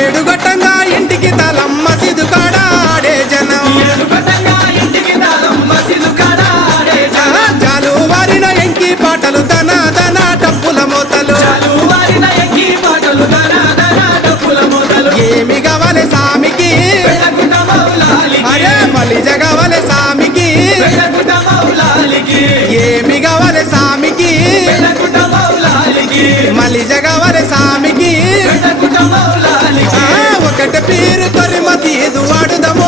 ఏడుగొట్టంగా ఇంటికి తాళం మసీదు కాడ ఆడే జనం జాలు వారిన ఎంకి పాటలు దన దన డప్పుల మోతలు ఏమి కావాలి సామికి అరే మలిజ కావాలి సామికి ఏమి కావాలి సామికి మలిజ కావాలి సామికి ఒకటి పేరు తొలి మసీదు వాడుదము